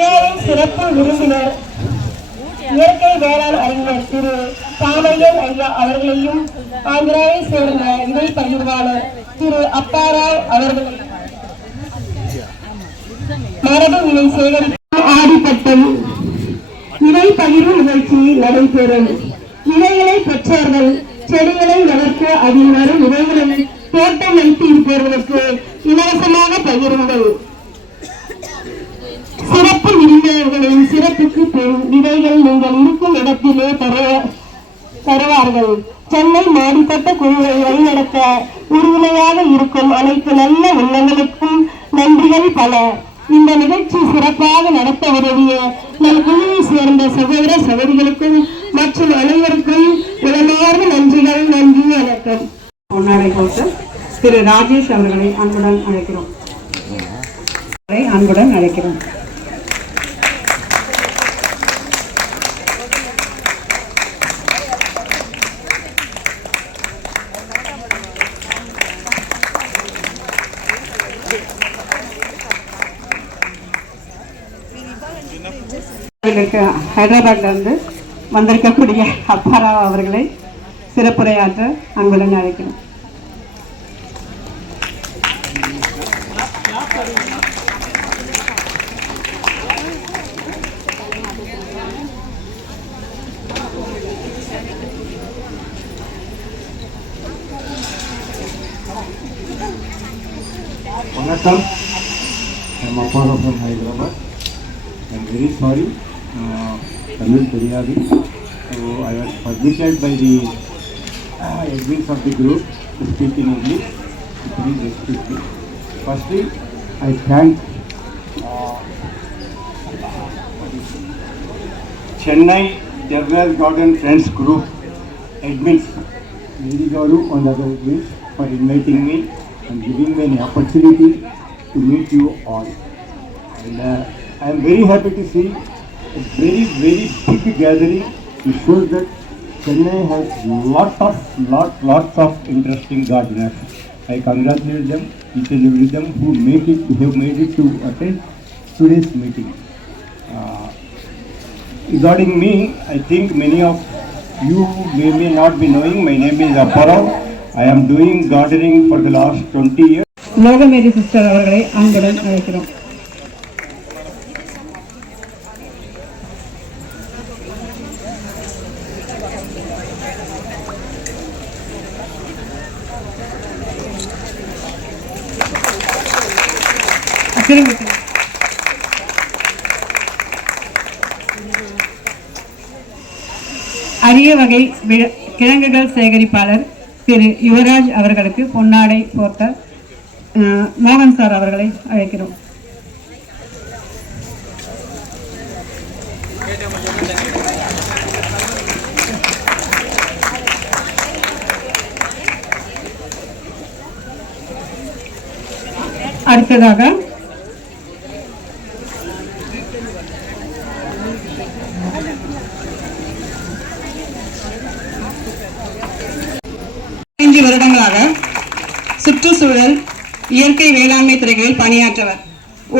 விழாவின் சிறப்பு விருந்தினர் இயற்கை வேளாண் அறிஞர் திரு பாமையன் ஐயா அவர்களையும் ஆந்திராவை சேர்ந்த இணை பகிர்வாளர் திரு அப்பாராவ் அவர்களையும். மரபு இணை சேகரிக்கும் ஆடிப்பட்டம் இணை பகிர்வு நிகழ்ச்சி நடைபெறும். இலைகளை பெற்றோர்கள் செடிகளை வளர்க்க அதில் வரும் விதைகளை தோட்டம் வைத்து இருப்பவர்களுக்கு இலவசமாக பகிருங்கள். சிறப்பு விருந்தினர்களின் சிறப்புக்கு பின் விதைகள் நீங்கள் இருக்கும் இடத்திலே தர தருவார்கள். சென்னை மாடிப்பட்ட குழுவை வழிநடத்த உறுதுணையாக இருக்கும் அனைத்து நல்ல உள்ளங்களுக்கும் நன்றிகள் பல. இந்த நிகழ்ச்சி சிறப்பாக நடத்த உதவிய நம் குழுவை சேர்ந்த சகோதர சகோதரிகளுக்கும் மற்றும் அனைவருக்கும் உளமார்ந்த நன்றிகள் நன்றி வணக்கம். பொன்னாடை போட்டு திரு ராஜேஷ் அவர்களை அன்புடன் அழைக்கிறோம். அவரை அன்புடன் அழைக்கிறோம். அவர்களுக்கு வந்திருக்கக்கூடிய அப்பாராவ் அவர்களை சிறப்புரையாற்ற அன்புடன் அழைக்கிறோம் Vanakkam. Tamil Teriyadu. So I was permitted by the uh, admins of the group to speak in English. Please excuse me. Firstly, I thank uh, Chennai Terrace Garden Friends Group admins, Mary Garu and other admins for inviting me and giving me an opportunity to meet you all. And uh, I am very happy to see a very, very big gathering. It shows that Chennai has lot of, lot, lots of interesting gardeners. I congratulate them, each and every them who make it, who have made it to attend today's meeting. Uh, regarding me, I think many of you may, may not be knowing. My name is Apparao. I am doing gardening for the last 20 years. Logamary sister அவர்களை அன்புடன் அழைக்கிறோம் திரும்ப அரிய வகை கிழங்குகள் சேகரிப்பாளர் திரு யுவராஜ் அவர்களுக்கு பொன்னாடை போர்த்த மோகன் sir அவர்களை அழைக்கிறோம். அடுத்ததாக ஐந்து வருடங்களாக சுற்றுச்சூழல் இயற்கை வேளாண்மை துறைகளில் பணியாற்றவர்.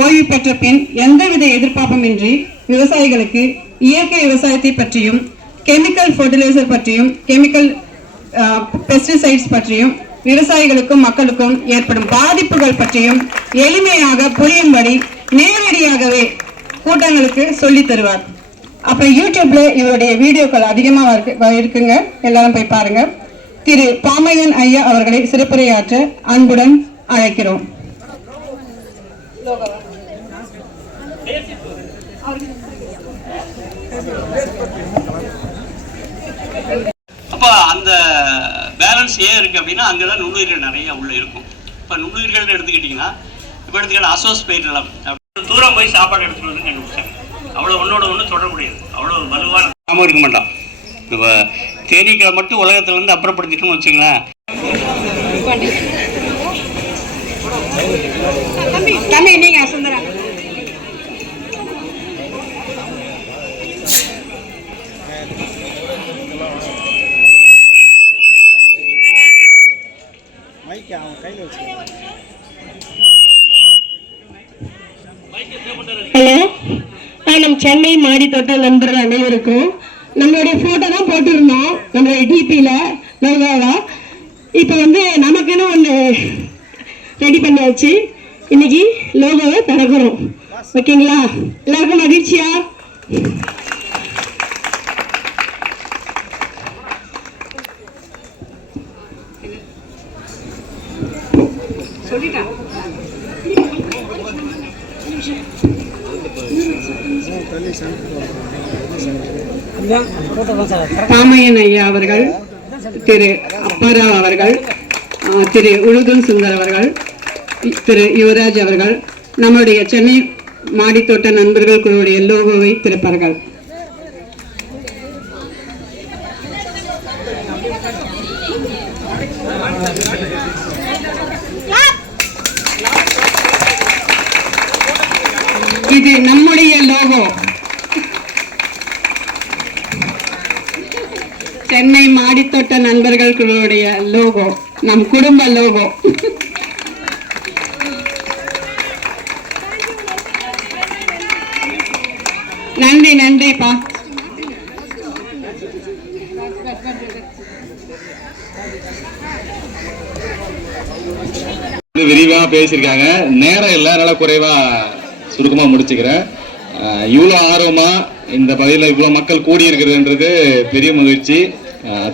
ஓய்வு பெற்ற பின் எந்தவித எதிர்பார்ப்புமின்றி விவசாயிகளுக்கு இயற்கை விவசாயத்தை பற்றியும் கெமிக்கல் ஃபர்டிலைசர் பற்றியும் கெமிக்கல் பெஸ்டிசைட்ஸ் பற்றியும் விவசாயிகளுக்கும் மக்களுக்கும் ஏற்படும் பாதிப்புகள் பற்றியும் எளிமையாக புரியும்படி நேரடியாகவே கூட்டங்களுக்கு சொல்லித் தருவார். அப்புறம் யூடியூப்ல இவருடைய வீடியோக்கள் அதிகமாக இருக்கு இருக்குங்க. எல்லாரும் போய் பாருங்க. திரு பாமையன் ஐயா அவர்களை சிறப்புரையாற்ற அன்புடன் அழைக்கிறோம். அப்போ அந்த பேலன்ஸ் ஏன் இருக்குது அப்படின்னா அங்கே தான் நுண்ணுயிர்கள் நிறைய உள்ள இருக்கும். இப்போ நுண்ணுயிர்கள்னு எடுத்துக்கிட்டிங்கன்னா இப்போ எடுத்துக்கிட்ட அசோஸ்பெயிட்டலம் தூரம் போய் சாப்பாடு எடுத்துகிட்டு வந்து கண்டுபிடிச்சாங்க அவ்வளோ ஒன்றோட ஒன்று தொடர்புடையது அவ்வளோ வலுவான இருக்க மாட்டோம் இப்போ தேனீக்களை மட்டும் உலகத்துலேருந்து அப்புறப்படுத்திட்டோம்னு வச்சுங்களேன் தம்பி நீங்க சுந்தரா. ஹலோ சென்னை மாடி தோட்ட நண்பர்கள் அனைவருக்கும் நம்மளுடைய போட்டோ போட்டிருந்தோம். நம்மளுடைய டிபியில லோகோவா இப்போ வந்து நமக்குன்னு ஒன்று ரெடி பண்ணியாச்சு. இன்னைக்கு லோகோவை திறக்கிறோம். ஓகேங்களா? எல்லாருக்கும் மகிழ்ச்சியா? ராமையன் ஐயா அவர்கள் திரு அப்பாராவ் அவர்கள் திரு உழுதும் சுந்தர் அவர்கள் திரு யுவராஜ் அவர்கள் நம்முடைய சென்னை மாடித்தோட்ட நண்பர்கள் குழுவுடைய லோகோவை திறப்பார்கள். இது நம்முடைய லோகோ. சென்னை மாடித்தோட்ட நண்பர்களுடைய லோகோ. நம் குடும்ப லோகோ. நன்றி நன்றிப்பா. வந்து விரிவா பேசியிருக்காங்க. நேரம் இல்லை அதனால குறைவா சுருக்கமாக முடிச்சுக்கிறேன். இவ்வளோ ஆர்வமாக இந்த பகுதியில் இவ்வளோ மக்கள் கூடி இருக்கிறதுன்றது பெரிய மகிழ்ச்சி.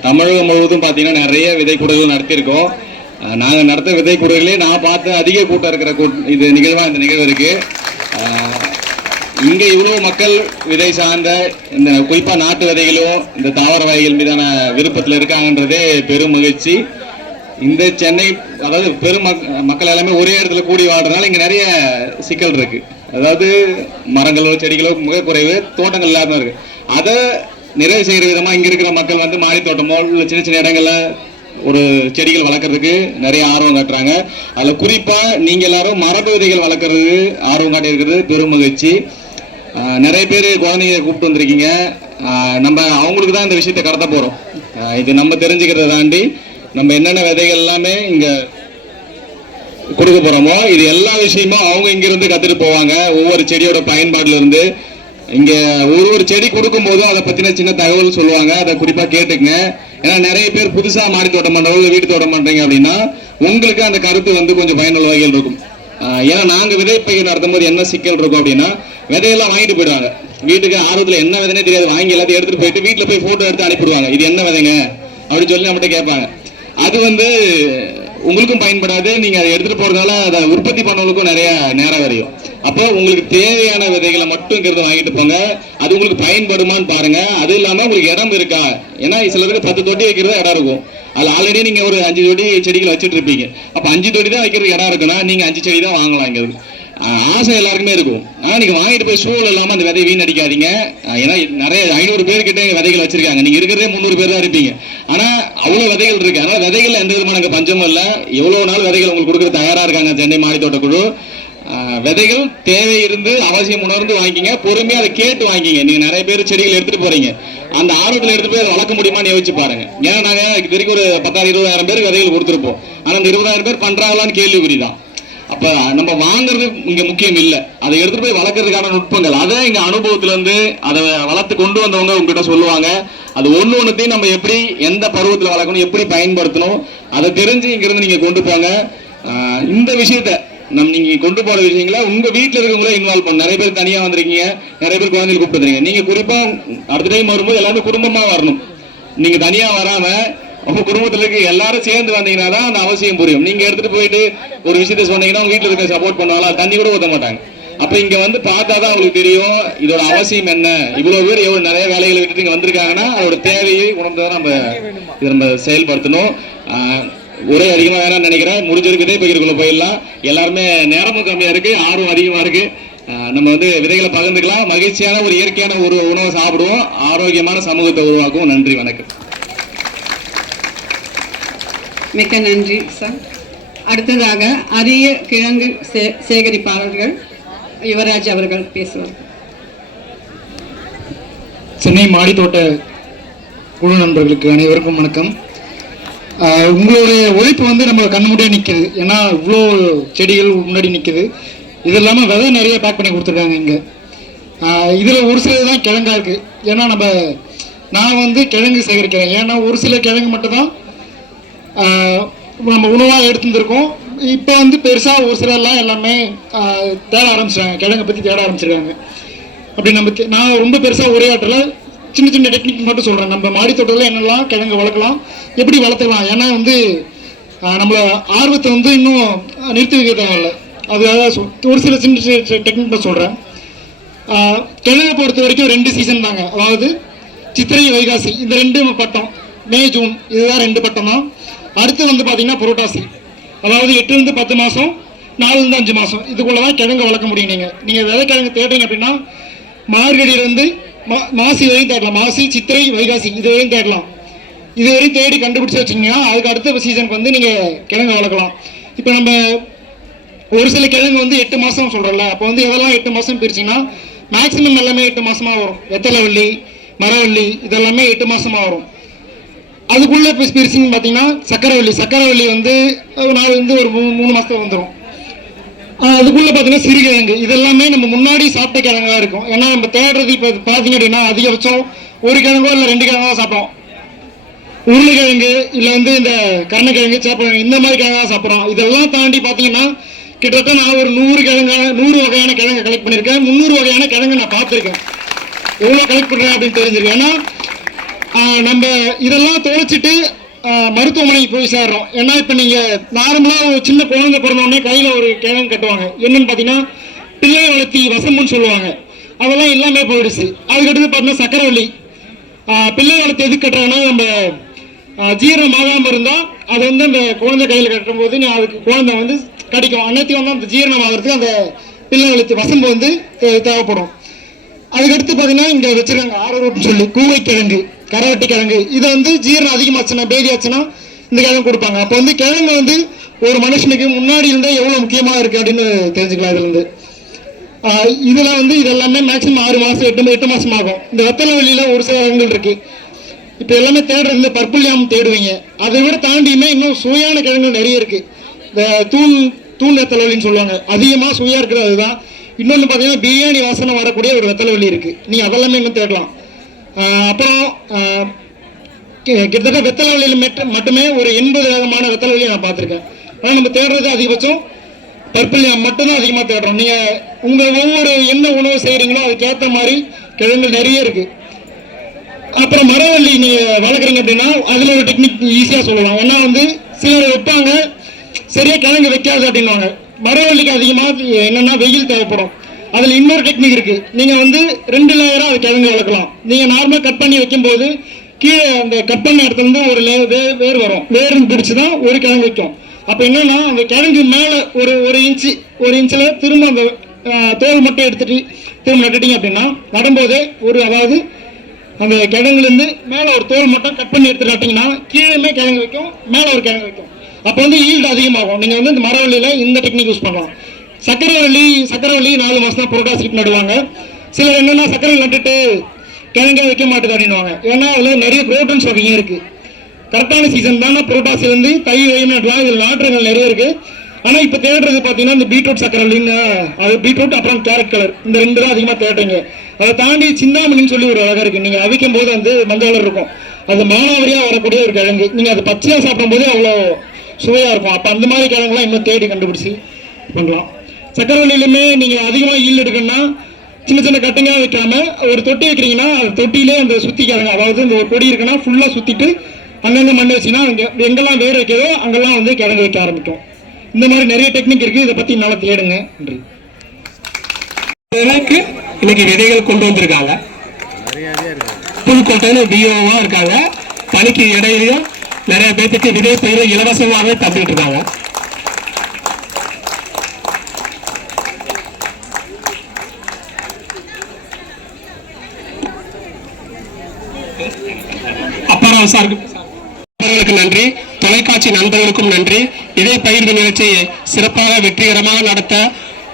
தமிழகம் முழுவதும் பார்த்தீங்கன்னா நிறைய விதைக்கூடங்கள் நடத்தியிருக்கோம். நாங்கள் நடத்த விதைக்கூடங்களே நான் பார்த்த அதிக கூட்டம் இருக்கிற கூட்- இது நிகழ்வாக இந்த நிகழ்வு இருக்குது இங்கே இவ்வளோ மக்கள் விதை சார்ந்த இந்த குறிப்பாக நாட்டு விதைகளும் இந்த தாவர வகைகள் மீதான விருப்பத்தில் இருக்காங்கன்றதே பெரும் மகிழ்ச்சி. இந்த சென்னை அதாவது பெரும் மக்- மக்கள் எல்லாமே ஒரே இடத்துல கூடி வாழ்றதுனால இங்கே நிறைய சிக்கல் இருக்குது அதாவது மரங்களோ செடிகளோ மிக குறைவு தோட்டங்கள் இல்லாமல் இருக்கு. அதை நிறைவு செய்கிற விதமாக இங்கே இருக்கிற மக்கள் வந்து மாடி தோட்டமோ இல்லை சின்ன சின்ன இடங்களில் ஒரு செடிகள் வளர்க்கறதுக்கு நிறைய ஆர்வம் காட்டுறாங்க. அதில் குறிப்பாக நீங்கள் எல்லாரும் மரபு விதைகள் வளர்க்கறது ஆர்வம் காட்டியிருக்கிறது பெரும் மகிழ்ச்சி நிறைய பேர் குழந்தைங்க கூப்பிட்டு வந்திருக்கீங்க. நம்ம அவங்களுக்கு தான் இந்த விஷயத்தை கடத்த போகிறோம் இது நம்ம தெரிஞ்சுக்கிறத தாண்டி நம்ம என்னென்ன விதைகள் எல்லாமே இங்கே கொடுக்க போறோமோ? இது எல்லா விஷயமும் அவங்க இங்கிருந்து கத்துட்டு போவாங்க. ஒவ்வொரு செடியோட பயன்பாடுல இருந்து இங்க ஒரு ஒரு செடி கொடுக்கும் போதும் அதை பத்தின சின்ன தகவல் சொல்லுவாங்க. அதை குறிப்பா கேட்டுக்கங்க. ஏன்னா நிறைய பேர் புதுசா மாடி தோட்டம் பண்றவங்க வீட்டு தோட்டம் பண்றீங்க அப்படின்னா உங்களுக்கு அந்த கருத்து வந்து கொஞ்சம் பயனுள்ள வகையில் இருக்கும். ஏன்னா நாங்க விதை பயிர் நடத்தும் போது என்ன சிக்கல் இருக்கும் அப்படின்னா விதையெல்லாம் வாங்கிட்டு போயிடுவாங்க. வீட்டுக்கு ஆர்வத்துல என்ன விதைனே தெரியாது. வாங்கி எல்லாத்தையும் எடுத்துட்டு போயிட்டு வீட்டுல போய் போட்டோ எடுத்து அனுப்பிடுவாங்க இது என்ன விதைங்க? அப்படின்னு சொல்லி நம்மகிட்ட கேட்பாங்க. அது வந்து உங்களுக்கும் பயன்படாது. நீங்க அதை எடுத்துட்டு போறதுனால அதை உற்பத்தி பண்ணவங்களுக்கும் நிறைய நேரம் வரையும் அப்போ உங்களுக்கு தேவையான விதைகளை மட்டும் இங்கிருந்து வாங்கிட்டு போங்க. அது உங்களுக்கு பயன்படுமான்னு பாருங்க. அது இல்லாம உங்களுக்கு இடம் இருக்கா? ஏன்னா சிலருக்கு பத்து தொட்டி வைக்கிறது இடம் இருக்கும். அதில் ஆல்ரெடி நீங்க ஒரு அஞ்சு தொட்டி செடிகள் வச்சுட்டு இருப்பீங்க. அப்ப அஞ்சு தொட்டி தான் வைக்கிறதுக்கு இடம் இருக்குன்னா நீங்க அஞ்சு செடி தான் வாங்கலாம் இங்க ஆசை எல்லாருக்குமே இருக்கும். ஆனால் நீங்கள் வாங்கிட்டு போய் சூழல் இல்லாமல் அந்த விதையை வீணடிக்காதீங்க. ஏன்னா நிறைய ஐநூறு பேர்கிட்ட விதைகள் வச்சிருக்காங்க. நீங்கள் இருக்கிறதே முந்நூறு பேர் தான் இருப்பீங்க. ஆனால் அவ்வளோ விதைகள் இருக்கு. அதனால் விதைகள் எந்த விதமான பஞ்சமும் இல்லை. எவ்வளோ நாள் விதைகள் உங்களுக்கு கொடுக்குற தயாராக இருக்காங்க சென்னை மாடித்தோட்ட குழு? விதைகள் தேவை இருந்து அவசியம் உணர்ந்து வாங்கிங்க பொறுமையாக அதை கேட்டு வாங்கிக்கிங்க. நீங்கள் நிறைய பேர் செடிகள் எடுத்துகிட்டு போகிறீங்க அந்த ஆர்வத்தில் எடுத்து போய் வளர்க்க முடியுமான்னு யோசிச்சு பாருங்க. ஏன்னா நாங்கள் இது வரைக்கும் ஒரு பத்தாயிரம் இருபதாயிரம் பேர் விதைகள் கொடுத்துருப்போம். ஆனால் அந்த இருபதாயிரம் பேர் பண்றாங்களான்னு கேள்விக்குறிதான் அப்போ நம்ம வாங்குறது இங்கே முக்கியம் இல்லை. அதை எடுத்துகிட்டு போய் வளர்க்கறதுக்கான நுட்பங்கள். அதை எங்கள் அனுபவத்துலேருந்து அதை வளர்த்து கொண்டு வந்தவங்க உங்ககிட்ட சொல்லுவாங்க. அது ஒன்று ஒன்றுத்தையும் நம்ம எப்படி எந்த பருவத்தில் வளர்க்கணும் எப்படி பயன்படுத்தணும் அதை தெரிஞ்சு இங்கேருந்து நீங்கள் கொண்டு போங்க. இந்த விஷயத்த நம் நீங்கள் கொண்டு போகிற விஷயங்களை உங்கள் வீட்டில் இருக்கவங்களே இன்வால்வ் பண்ண. நிறைய பேர் தனியாக வந்திருக்கீங்க. நிறைய பேர் குழந்தைகள் கூப்பிட்டுருக்கீங்க நீங்கள் குறிப்பாக அடுத்த டைம் வரும்போது எல்லாரும் குடும்பமாக வரணும். நீங்கள் தனியாக வராமல் உங்க குடும்பத்துல இருக்க எல்லாரும் சேர்ந்து வந்தீங்கன்னா தான் அந்த அவசியம் புரியும். நீங்க எடுத்துட்டு போயிட்டு ஒரு விஷயத்த சொன்னீங்கன்னா வீட்டுல இருக்க சப்போர்ட் பண்ணுவாங்களா? தண்ணி கூட ஊத்த மாட்டாங்க. அப்ப இங்க வந்து பார்த்தா தான் தெரியும் இதோட அவசியம் என்ன? இவ்வளவு பேர் எவ்வளவு நிறைய வேலைகளை விட்டுட்டு இங்க வந்திருக்காங்கன்னா அதோட தேவையை உணர்ந்ததான் நம்ம இதை நம்ம செயல்படுத்தணும். ஒரே அதிகமா வேணாம்னு நினைக்கிறேன். முடிஞ்சிருக்குதே விதை போயிடலாம். எல்லாருமே நேரமும் கம்மியா இருக்கு ஆர்வம் அதிகமா இருக்கு. நம்ம வந்து விதைகளை பகிர்ந்துக்கலாம். மகிழ்ச்சியான ஒரு இயற்கையான ஒரு உணவை சாப்பிடுவோம். ஆரோக்கியமான சமூகத்தை உருவாக்குவோம். நன்றி வணக்கம். மிக்க நன்றி சார். அடுத்ததாக அரிய கிழங்கு சே- சேகரிப்பாளர்கள் யுவராஜ் அவர்கள் பேசுவார். சென்னை மாடித்தோட்ட குழு நண்பர்களுக்கு அனைவருக்கும் வணக்கம். உங்களுடைய உழைப்பு வந்து நம்ம கண்ணு முடிய நிற்குது ஏன்னா இவ்வளோ செடிகள் முன்னாடி நிற்குது இது இல்லாமல் விதை நிறைய பேக் பண்ணி கொடுத்துருக்காங்க இங்கே. இதில் ஒரு சிலது தான் கிழங்கா இருக்குது ஏன்னா நம்ம நான் வந்து கிழங்கு சேகரிக்கிறேன். ஏன்னா ஒரு சில கிழங்கு மட்டும்தான் நம்ம உணவாக எடுத்துருந்துருக்கோம். இப்போ வந்து பெருசாக ஒரு சிலர்லாம் எல்லாமே தேட ஆரம்பிச்சிட்டாங்க. கிழங்கை பற்றி தேட ஆரம்பிச்சிருக்காங்க. அப்படி நம்ம தே- நான் ரொம்ப பெருசாக உரையாற்றல. சின்ன சின்ன டெக்னிக் மட்டும் சொல்கிறேன் நம்ம மாடி தோட்டத்தில் என்னெல்லாம் கிழங்கு வளர்க்கலாம் எப்படி வளர்த்துக்கலாம். ஏன்னா வந்து நம்மளை ஆர்வத்தை வந்து இன்னும் நிறுத்தி வைக்க தேவையில்ல. அதுக்காக சொ- ஒரு சில சின்ன சின்ன டெக்னிக் தான் சொல்கிறேன் கிழங்கை பொறுத்த வரைக்கும் ரெண்டு சீசன் தாங்க. அதாவது சித்திரை வைகாசி இந்த ரெண்டு பட்டம் மே ஜூன் இதுதான் ரெண்டு பட்டம் தான். அடுத்து வந்து பார்த்தீங்கன்னா புரோட்டாசி அதாவது எட்டுலேருந்து பத்து மாதம் நாலுலேருந்து அஞ்சு மாதம் இதுக்குள்ளே தான் கிழங்கு வளர்க்க முடியும் நீங்கள் நீங்கள் விதைக்கிழங்கு தேடுறீங்க அப்படின்னா மார்கழியிலேருந்து மா மாசி வரையும் தேடலாம். மாசி சித்திரை வைகாசி இது வரையும் தேடலாம். இது வரையும் தேடி கண்டுபிடிச்சி வச்சிங்கன்னா அதுக்கு அடுத்த சீசனுக்கு வந்து நீங்கள் கிழங்கு வளர்க்கலாம். இப்போ நம்ம ஒரு சில கிழங்கு வந்து எட்டு மாதம் சொல்கிறோம்ல அப்போ வந்து எதெல்லாம் எட்டு மாதம் பிரிச்சுன்னா மேக்ஸிமம் எல்லாமே எட்டு மாதமாக வரும். வெத்தலைவள்ளி மரவள்ளி இதெல்லாமே எட்டு மாதமாக வரும். அதுக்குள்ள இப்போ பிரிச்சுன்னு பார்த்தீங்கன்னா சக்கரவள்ளி. சக்கரவள்ளி வந்து நாள் வந்து ஒரு மூணு மூணு மாசத்துல வந்துடும் அதுக்குள்ள பார்த்தீங்கன்னா சிறுகிழங்கு. இதெல்லாமே நம்ம முன்னாடி சாப்பிட்ட கிழங்கா இருக்கும். ஏன்னா நம்ம தேடுறது இப்போ பார்த்தீங்க அப்படின்னா அதிகபட்சம் ஒரு கிழங்கோ இல்லை ரெண்டு கிழங்கோ தான் உருளைக்கிழங்கு இல்லை வந்து இந்த கருணக்கிழங்கு சேப்பக்கிழங்கு இந்த மாதிரி கிழங்கா சாப்பிட்றோம். இதெல்லாம் தாண்டி பார்த்தீங்கன்னா கிட்டத்தட்ட நான் ஒரு நூறு கிழங்கு நூறு வகையான கிழங்கு கலெக்ட் பண்ணியிருக்கேன். முந்நூறு வகையான கிழங்கு நான் பார்த்துருக்கேன். எவ்வளோ கலெக்ட் பண்ணுறேன் அப்படின்னு தெரிஞ்சிருக்கேன் ஏன்னா நம்ம இதெல்லாம் தொலைச்சிட்டு மருத்துவமனைக்கு போய் சேர்றோம். ஏன்னா இப்போ நீங்கள் நார்மலாக ஒரு சின்ன குழந்தை பிறந்தோடனே கையில் ஒரு கிழங்கு கட்டுவாங்க. என்னன்னு பார்த்தீங்கன்னா பிள்ளை வளர்த்தி வசம்புன்னு சொல்லுவாங்க. அதெல்லாம் எல்லாமே போயிடுச்சு. அதுக்கடுத்து பார்த்தீங்கன்னா சக்கரவள்ளி. பிள்ளை வளர்த்து எதுக்கு கட்டுறாங்கன்னா நம்ம ஜீரணம் ஆகாமல் இருந்தால் அது வந்து அந்த குழந்தை கையில் கட்டும்போது நீ அதுக்கு குழந்தை வந்து கிடைக்கும். அனைத்தையும் வந்து அந்த ஜீரணம் ஆகிறதுக்கு அந்த பிள்ளை வளர்த்து வசம்பு வந்து தே- தேவைப்படும். அதுக்கடுத்து பார்த்தீங்கன்னா இங்கே வச்சிருக்காங்க ஆரோக்கியம் சொல்லி கூவை கிழங்கு கரவட்டி கிழங்கு. இதை வந்து ஜீரணம் அதிகமாச்சுன்னா பேதி ஆச்சுன்னா இந்த கிழங்கு கொடுப்பாங்க. அப்போ வந்து கிழங்கு வந்து ஒரு மனுஷனுக்கு முன்னாடி இருந்தால் எவ்வளோ முக்கியமாக இருக்குது அப்படின்னு தெரிஞ்சுக்கலாம் இதுலேருந்து இதெல்லாம் இதுல வந்து இதெல்லாமே மேக்ஸிமம் ஆறு மாசம் எட்டு எட்டு மாசம் ஆகும். இந்த வெத்தலை வெளியில ஒரு சில ரகங்கள் இருக்கு. இப்போ எல்லாமே தேடுறது இந்த பர்பிள் யாம் தேடுவீங்க. அதை விட தாண்டியுமே இன்னும் சுவையான கிழங்குகள் நிறைய இருக்கு. இந்த தூண் தூண் வெத்தலைவலின்னு சொல்லுவாங்க. அதிகமாக சுவையா இருக்கிறது அதுதான். இன்னொன்று பார்த்தீங்கன்னா பிரியாணி வாசனை வரக்கூடிய ஒரு வெத்தலைவலி இருக்கு. நீ அதெல்லாமே இன்னும் தேடலாம். அப்புறம் கிட்டத்தட்ட வெத்தலை வழியில் மட்டுமே ஒரு எண்பது விதமான வெத்தலைவலியை நான் பார்த்துருக்கேன். ஆனால் நம்ம தேடுறது அதிகபட்சம் பர்பிள் மட்டும்தான் அதிகமாக தேடுறோம். நீங்கள் உங்கள் ஒவ்வொரு என்ன உணவு செய்கிறீங்களோ அதுக்கேற்ற மாதிரி கிழங்கு நிறைய இருக்குது அப்புறம் மரவள்ளி நீங்கள் வளர்க்குறீங்க அப்படின்னா அதில் ஒரு டெக்னிக் ஈஸியாக சொல்லலாம். ஏன்னா வந்து சிலர் வைப்பாங்க சரியாக கிழங்கு வைக்காது அப்படின்வாங்க மரவள்ளிக்கு அதிகமாக என்னென்னா வெயில் தேவைப்படும். அதில் இன்னொரு டெக்னிக் இருக்கு. நீங்கள் வந்து ரெண்டு லேயராக அது கிழங்கு வளர்க்கலாம். நீங்கள் நார்மலாக கட் பண்ணி வைக்கும்போது கீழே அந்த கட் பண்ண இடத்துல இருந்து ஒரு லே வேர் வரும். வேர்னு பிடிச்சி தான் ஒரு கிழங்கு வைக்கும். அப்போ என்னன்னா அந்த கிழங்கு மேலே ஒரு ஒரு இன்ச்சு ஒரு இன்ச்சில் திரும்ப அந்த தோல் மட்டும் எடுத்துட்டு திரும்ப நட்டுட்டீங்க அப்படின்னா நடும்போதே ஒரு அதாவது அந்த கிழங்குலேருந்து மேலே ஒரு தோல் மட்டும் கட் பண்ணி எடுத்து நட்டிங்கன்னா கீழே கிழங்கு வைக்கும் மேலே ஒரு கிழங்கு வைக்கும். அப்போ வந்து ஈல்டு அதிகமாகும். நீங்கள் வந்து இந்த மரவள்ளியில் இந்த டெக்னிக் யூஸ் பண்ணலாம். சக்கரவள்ளி சக்கரவள்ளி நாலு மாதம் தான் புரோட்டாசிட்டு நடுவாங்க. சிலர் என்னென்னா சக்கரை நட்டுட்டு கிழங்கே வைக்க மாட்டேது அப்படின்னுவாங்க. ஏன்னா அதில் நிறைய புரோட்டன்ஸ் வகையும் இருக்குது கரெக்டான சீசன் தானே புரோட்டாசிலேருந்து தை வரையும் நடலாம் இதில் நாற்றுகள் நிறைய இருக்கு. ஆனால் இப்போ தேடுறது பார்த்தீங்கன்னா இந்த பீட்ரூட் சக்கரவள்ளின்னு அது பீட்ரூட் அப்புறம் கேரட் கலர். இந்த ரெண்டு தான் அதிகமாக தேடுறீங்க. அதை தாண்டி சிந்தாமணின்னு சொல்லி ஒரு அழகாக இருக்கு. நீங்கள் அவிக்கும் போது வந்து மஞ்சள் இருக்கும். அது மானாவரியாக வரக்கூடிய ஒரு கிழங்கு. நீங்கள் அதை பச்சையாக சாப்பிடும்போது அவ்வளோ சுவையாக இருக்கும். அப்போ அந்த மாதிரி கிழங்குலாம் இன்னும் தேடி கண்டுபிடிச்சி பண்ணலாம். சக்கரவள்ளியிலுமே நீங்கள் அதிகமாக ஈல் எடுக்கணும்னா சின்ன சின்ன கட்டிங்காக வைக்காம ஒரு தொட்டி வைக்கிறீங்கன்னா அந்த தொட்டியிலே அந்த சுத்தி அதாவது இந்த ஒரு கொடி இருக்குன்னா ஃபுல்லாக சுற்றிட்டு அங்கங்கே மண் வச்சுன்னா அங்கே எங்கெல்லாம் வேர் வைக்கிறதோ அங்கெல்லாம் வந்து கிழங்கு வைக்க ஆரம்பிக்கும். இந்த மாதிரி நிறைய டெக்னிக் இருக்கு. இதை பற்றி நல்லா தேடுங்க. நன்றி. அளவுக்கு இன்னைக்கு விதைகள் கொண்டு வந்திருக்காங்க. புதுக்கோட்டையில பிஓவாக இருக்காங்க. பணிக்கு இடையிலையும் நிறைய பேத்துக்கு விதை பயிர் இலவசமாகவே தந்துட்டு இருக்காங்க அப்பாராவ் சாருக்கு நன்றி. தொலைக்காட்சி நண்பர்களுக்கும் நன்றி. இதே பயிர்வு நிகழ்ச்சியை சிறப்பாக வெற்றிகரமாக நடத்த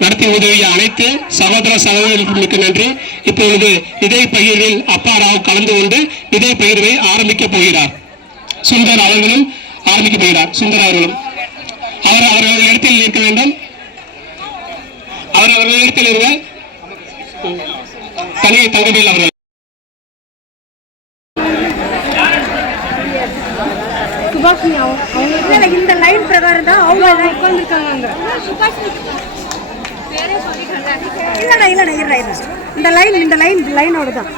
நடத்தி உதவிய அனைத்து சகோதர சகோதரிகளுக்கு நன்றி. இப்பொழுது இதே பகிர்வில் அப்பா ராவ் கலந்து கொண்டு இதே பகிர்வை ஆரம்பிக்க போகிறார். சுந்தர் அவர்களும் ஆரம்பிக்க போகிறார். சுந்தர் அவர்களும். அவர் அவர்கள் இடத்தில் நிற்க வேண்டும். அவர் அவர்கள் இடத்தில் இருங்க கனியை தங்கவேல் அவர்கள். சுபாஷினி அவங்க இந்த லைன் பிரகாரம் தான் அவங்க உட்காந்துருக்காங்க அங்க. இல்லண்ணா இல்லண்ணா இருடா இருடா இந்த லைன் இந்த லைன் லைனோட தான்.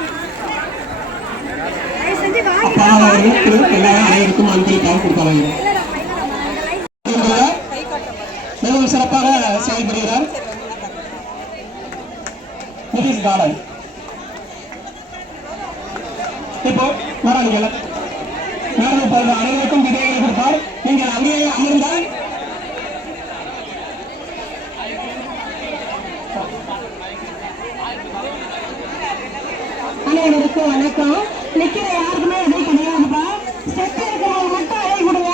மிகவும் சிறப்பாக செயல்படுகிறார் நிதிஷ் கார்டன் இப்போ நாராயணிகள் மேடம் இப்பொழுது அனைவருக்கும் விதைகளை கொடுப்பார் நீங்கள் அங்கேயே அமர்ந்தால் அனைவருக்கும் வணக்கம். நிக்கிற யாருக்குமே எதுவும் கிடையாதுப்பா ஸ்டெப் இருக்கிறவங்க மட்டும் அழகு கொடுங்க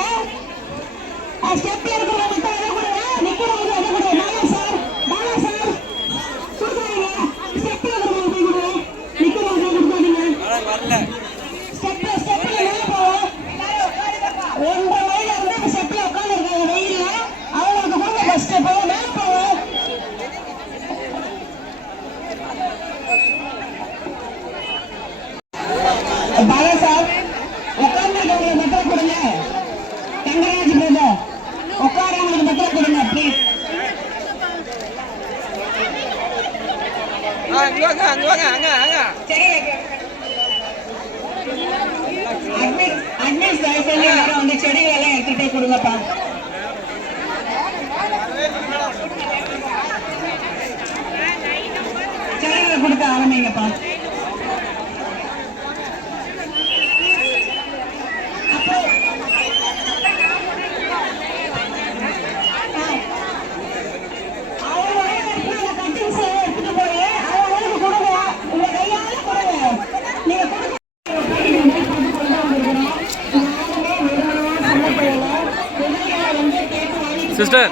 ஸ்டெப் இருக்கிறவங்க மட்டும் அழகு கொடுங்க நிக்கிறவங்க அழகு கொடுங்க பாலா சார் பாலா சார் கொடுக்குறீங்க ஸ்டெப் இருக்கிறவங்க போய் கொடுங்க நிக்கிறவங்க கொடுக்காதீங்க ஸ்டெப் ஸ்டெப்ல மேல போவோம் ரெண்டு மைல இருந்து அந்த ஸ்டெப்ல உட்காந்துருக்காங்க வெயில்ல அவங்களுக்கு கொடுங்க ஃபர்ஸ்ட் போவோம் மேல போவோம் பாலா சார் உட்கார்ந்துருக்கவங்களுக்கு மட்டும் கொடுங்க தங்கராஜ் பிரதர் உட்காரவங்களுக்கு மட்டும் கொடுங்க ப்ளீஸ் அட்மின் தயவு அந்த எல்லாரும் வந்து செடிகள் எல்லாம் எடுத்துட்டு போய் கொடுங்கப்பா. செடிகளை கொடுக்க ஆரம்பிங்கப்பா அவங்க எடுத்துட்டு அந்த கட்டிங்ஸ் எடுத்துட்டு போய் அவங்களுக்கு கொடுங்க உங்க கையால கொடுங்க நீங்க கொடுக்க சிஸ்டர்